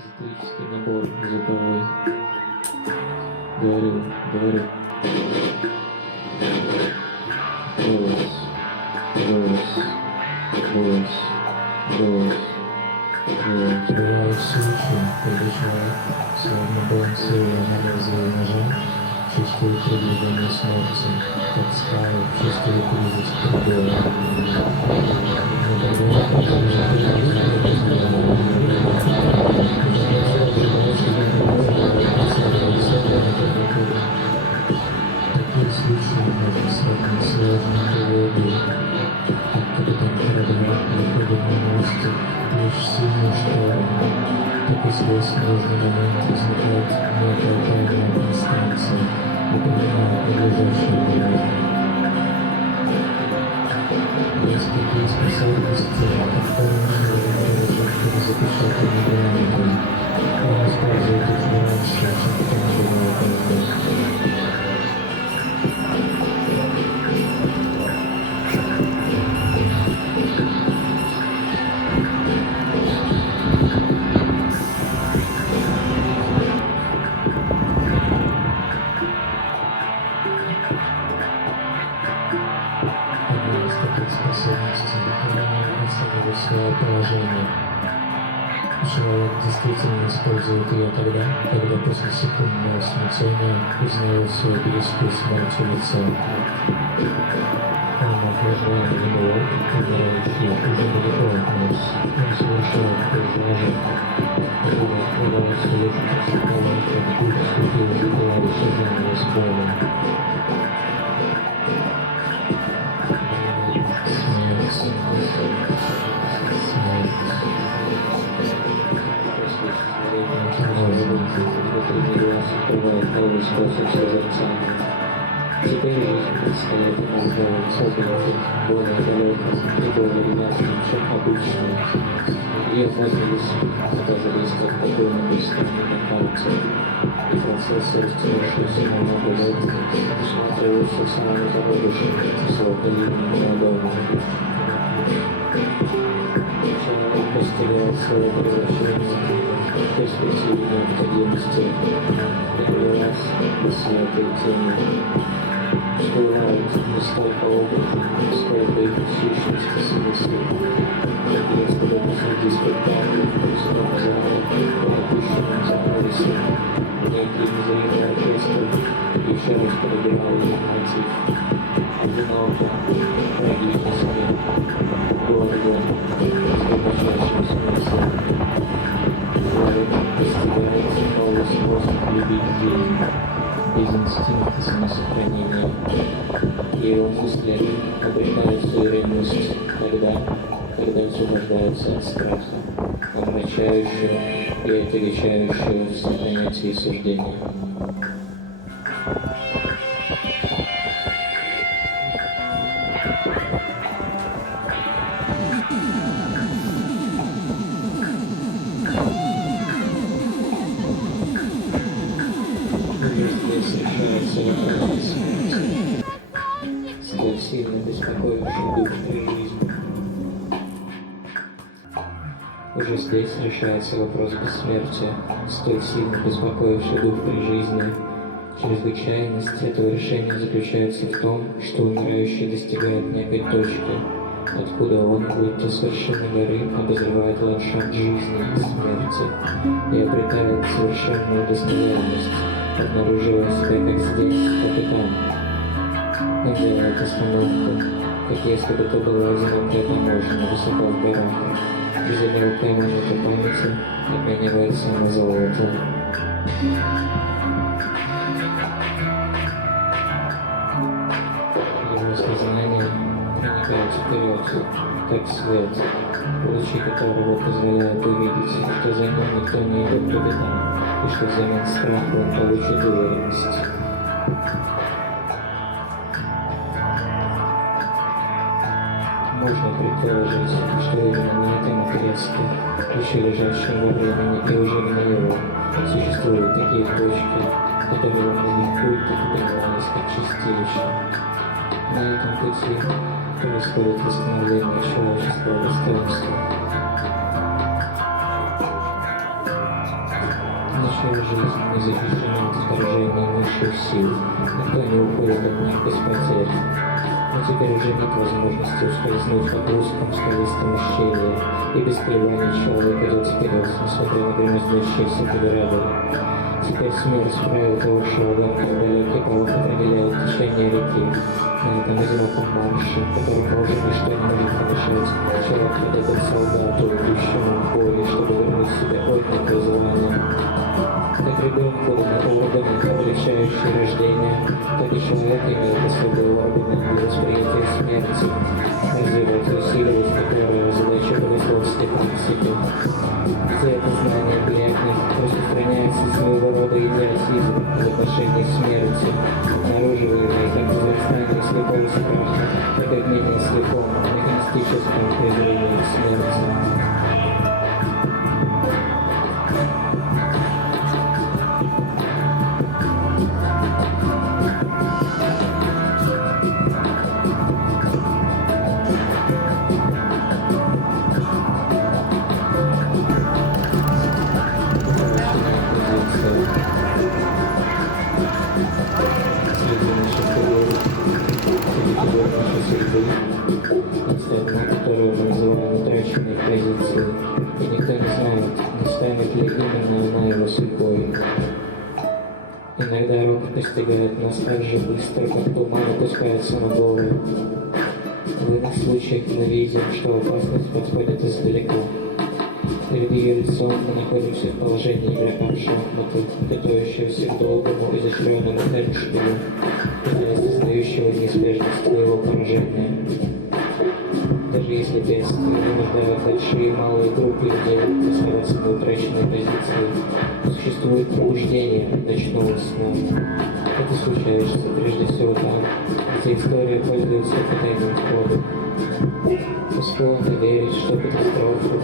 эзотерический набор звуковой. Говорю. Голос. Бывает случаи, когда человек, словно балансируя на лезвии ножа, чувствует приближение смерти, как скалы чувствует близость предела. Такие случаи можно сравнить с сложной тревогой, как капитан корабля выходит на мостик лишь сильный шторм, так и здесь в нужный момент возникает некая тайная инстанция, напоминая надлежащее время. Есть такие способности, которые не запечатаны грамотой, он использует их не раньше, чем потом бывает тогда. Способности выполнения оценивать свое положение. Человек действительно использует ее тогда, когда после секундного смятения узнает свою близкую смерть лицо. Он охлаждает его, умирающий уже далеко от нас. Он совершает предложение. Удалось лишь представлять, как путь вступил в ритуал суждения с Богом. Открывает новый способ созерцания. Теперь жизнь предстоит ему сделать особенным, более далеким и более ясным, чем обычно. Ее независимо оказались как огромные стороны на пальце, и процесс, растянувшийся на много лет, усматривался в самом зародыше золотоливного дома. Человек потерял свое превращение в перспективе необходимости и влилась в светлые тени. Всплывают не столько образы, сколько их сущности смыслы. Если посреди спектакля в пустом зале, опущенном занавесе, некий незримый оркестр еще раз пробирал его мотив. Одиноко, трагически, гордо, с глубочайшим смыслом. Человек достигает новый способ любить жизнь, без инстинкта самосохранения. Его мысли обретают свою реальность когда освобождаются от страха, омрачающего и отягощающего все понятия и суждения. Столь сильно беспокоивший дух при жизни. Уже здесь решается вопрос бессмертия, столь сильно беспокоивший дух при жизни. Чрезвычайность этого решения заключается в том, что умирающий достигает некой точки, откуда он, будто с вершины горы, обозревает ландшафт жизни и смерти и обретает совершенную достоверность, обнаруживая себя как здесь капитан. Он делает остановку, как если бы то была одинокая таможня высоко в горах, и за мелкой монетой памяти обменивается на золото. Его сознание проникает вперед, как свет, лучи которого позволяют увидеть, что за ним никто не идет по пятам, и что взамен страха он получит уверенность. Можно предположить, что именно на этом отрезке, еще лежащем во времени и уже гнилого, существуют такие точки, которые во многих культах понимались как чистилища. На этом пути происходит восстановление человеческого достоинства. настоящая жизнь не защищена от вторжения низших сил, никто не уходит от них без потерь. Но теперь уже нет возможности ускользнуть по узком скалистом ущелье, и без колебаний человек идет вперед, несмотря на громоздящиеся преграды. Теперь смерть правил того шага, как далекий паук определяет течение реки. На этом одиноком марше, которому уже ничто не может помешать, человек подобен солдату, идущему в бой, чтобы вернуть себе отнятое звание. Как ребенок подобно органы, облегчающие рождение, так и человек имеет особые органы для восприятия смерти, развивать и усиливать которое задача богословской практики. Где это знание блекнет, распространяется своего рода идиотизм в отношении смерти, обнаруживаемый как возрастание слепого страха, так как менее слепом, механистическом презрении к смерти. Которую мы называем утраченной позицией, и никто не знает, не станет ли именно она его судьбой. Иногда рок постигает нас так же быстро, как туман опускается на горы. В иных случаях мы видим, что опасность подходит издалека. Перед ее лицом мы находимся в положении игрока в шахматы, готовящегося к долгому изощренному эндшпилю, или осознающего неизбежность своего поражения. Даже если бедствие вынуждает большие и малые группы людей оставаться на утраченной позиции, существует пробуждение ночного сна. Это случается прежде всего там, где история пользуется потайным входом. Склонны верить, что катастрофу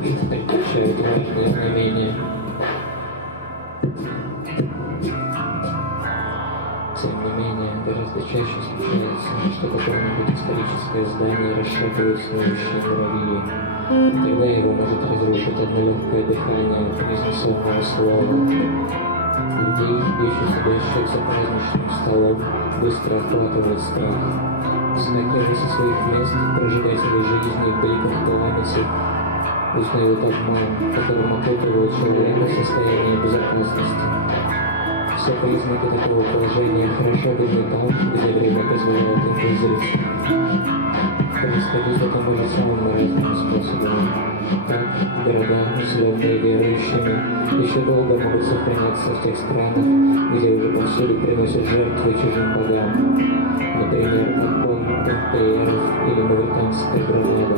предотвращают важные знамения. Тем не менее, гораздо чаще случается, что какое-нибудь историческое здание расшатывает снующие муравьи. Тогда его может разрушить одно легкое дыхание произнесенного слова. Людей, ищущих за праздничным столом, быстро охватывает страх. Вскакивая со своих мест, прожигатели жизни в бликах пламени узнают обман, которым окутывают человека в состоянии безопасности. Все признаки такого положения хорошо видны там, где время позволяет им вызреть. Происходить это может самыми разными способами. Так, города, населенные верующими, еще долго могут сохраняться в тех странах, где уже повсюду приносят жертвы чужим богам. Например, Афон, Помпееров или Мавританская Гранада.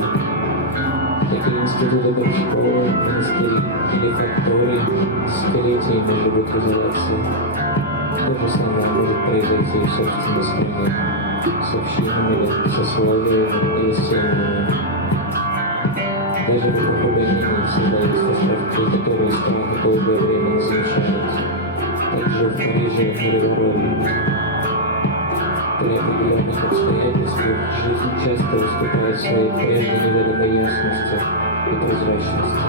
Такие институты как школы, монастыри или фактории столетиями живут в изоляции. То же самое может произойти и в собственной стране, с общинами, сословиями или семьями. Даже в их угодении всегда есть островки, которые страны долгое время не замечают. Также в Париже или в Роме. При определенных обстоятельствах жизнь часто выступает своей прежде неведомой ясностью и прозрачностью.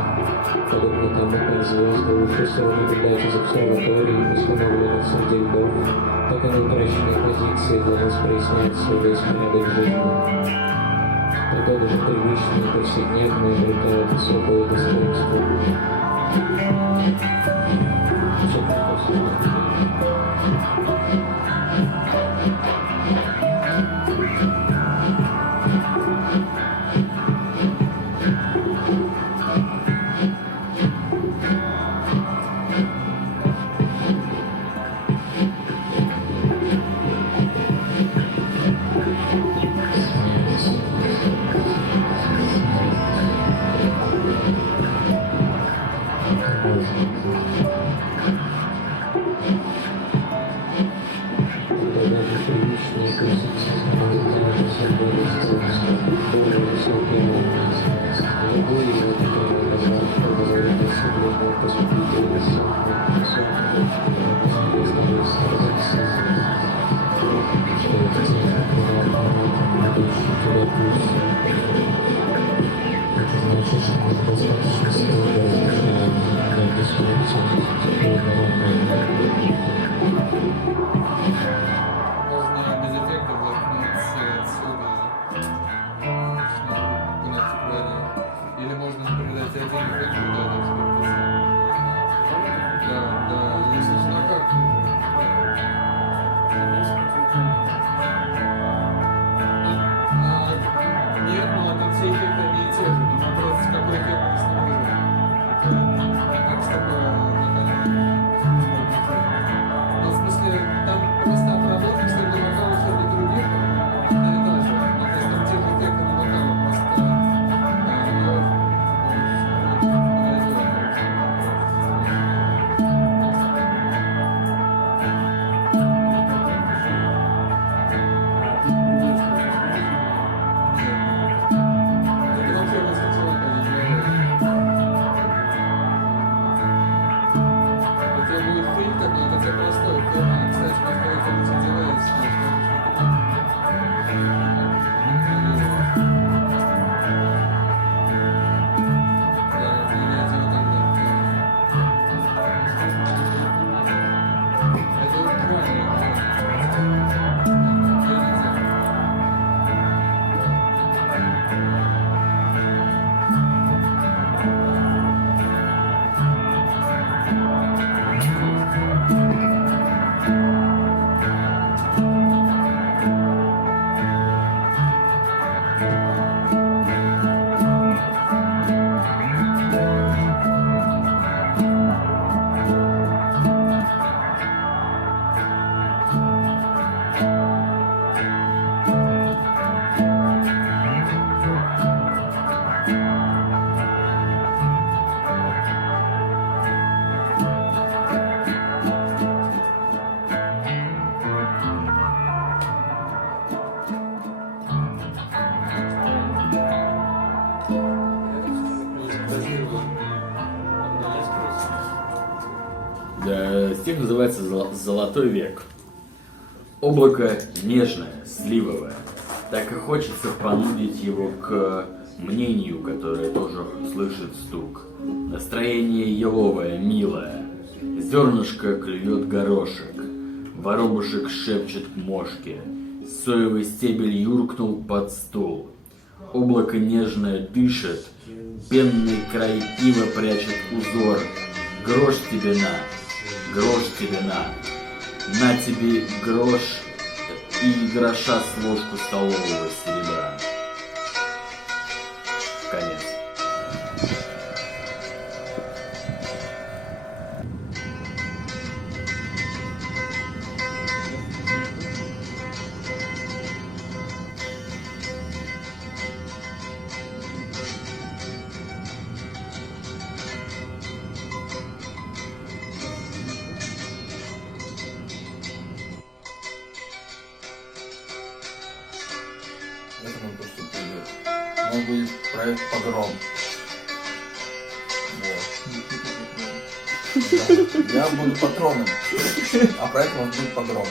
Подобно тому, как звезды уши наблюдать из обсерваторий, установленных среди льдов, так и на утраченной позиции для нас проясняется весь порядок жизни. Тогда даже привычные повседневные обретают особое достоинство. Это значит, что мы достаточно строго изучаем на Стих называется «Золотой век». Облако нежное, сливовое. Так и хочется понудить его к мнению, которое тоже слышит стук. Настроение еловое, милое. Зернышко клюет горошек. Воробушек шепчет мошке. Соевый стебель юркнул под стул. Облако нежное дышит. Пенный край пива прячет узор. Грош тебе на, грош тебе на тебе грош и гроша с ложку столового серебра. Конец. Это нам то, что придет. Мог бы проект «Погром». Вот. Да. Я буду патроном, а проект у нас будет «Погром».